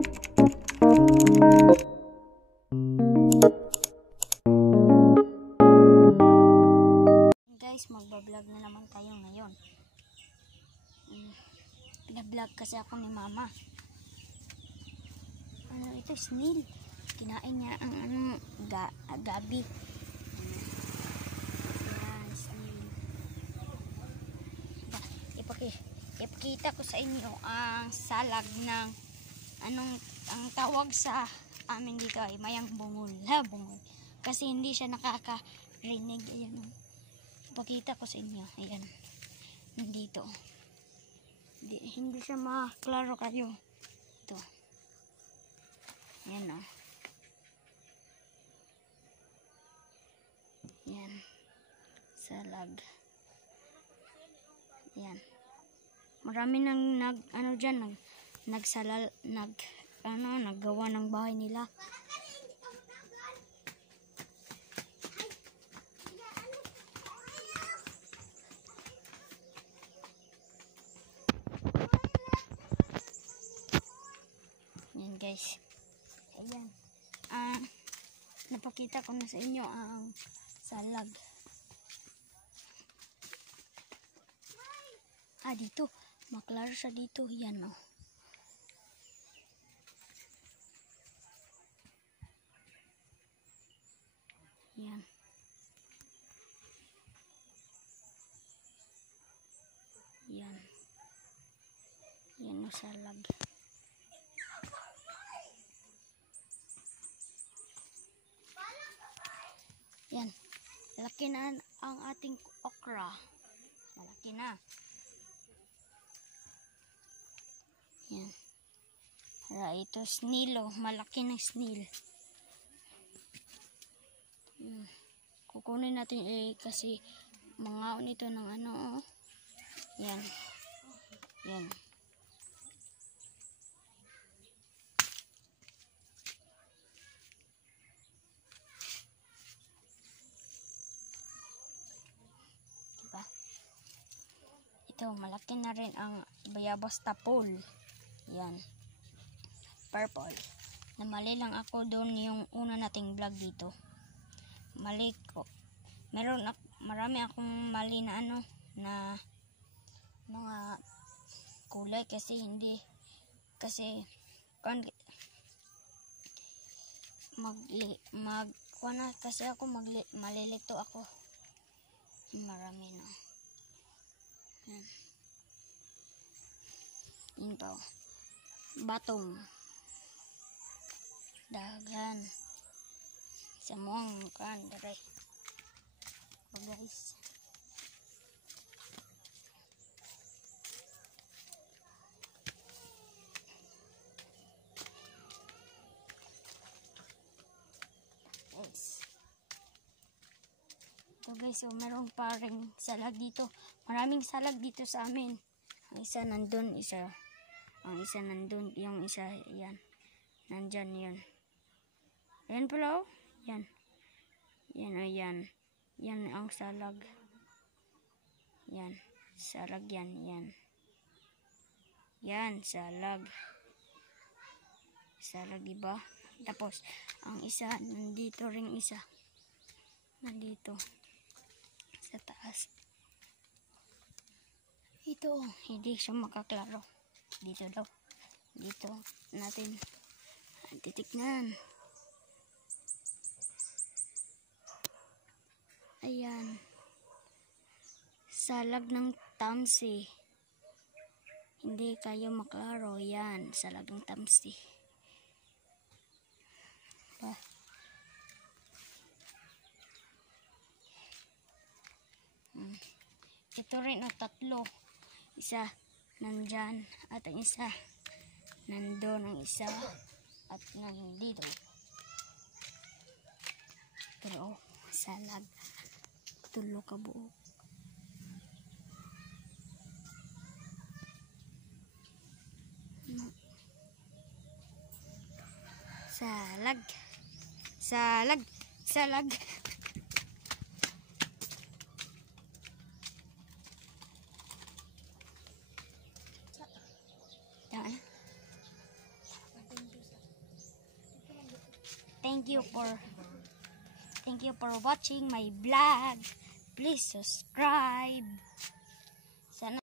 Guys, magbablog na naman tayo ngayon. Pinablog kasi ako ni mama. Ano ito? Snail. Kinain niya ang gabi. Ayan, snail. Ipakita ko sa inyo ang salag ng ang tawag sa amin dito ay mayang bungol. Bungol. Kasi hindi siya nakakarinig. Ayan. Ipakita ko sa inyo. Ayan. Nandito. Hindi siya maklaro kayo. Ito. Ayan o. Ayan. Salag. Ayan. Marami nang naggawa ng bahay nila. Ayan guys. Ayan. Napakita ko na sa inyo ang salag. Dito. Maklaro siya dito. Yan o. Yan. Yan. Yan o salag. Yan. Malaki na ang ating okra. Malaki na. Yan. Ito snail o. Malaki na snail. Kukunin natin kasi mangaon ito ng ano o. Yan. Yan. Diba? Ito, malaki na rin ang bayabas tapol. Yan. Purple. Namali lang ako doon yung una nating vlog dito. Mali ko. Marami akong mali na na mga kulay kasi malilito ako. Marami na. Yan. Yun pa. Batong. Dagan. Samong kan dere. Guys. Ito guys, so meron pa ring salag dito. Maraming salag dito sa amin. Ang isa nandun, ang isa nandun, yung isa, yan. Nandyan yun. Ayan pala, oh. Yan. Yan, o yan. Yan ang salag. Yan. Salag yan, yan. Yan, salag. Salag, diba? Tapos, ang isa, nandito ring isa. Nandito. Sa taas. Ito, hindi siya makaklaro. Dito daw. Dito natin titignan. Ayan. Salag ng tamsi. Hindi kayo maklaro. Yan, salag ng tamsi. Ito rin ang tatlo. Isa nandyan at ang isa nandun, ang isa at nandito. Pero salag. Tulo ka buo. Salag. Salag. Salag. Yan. Thank you for watching my vlog. Please subscribe. Sana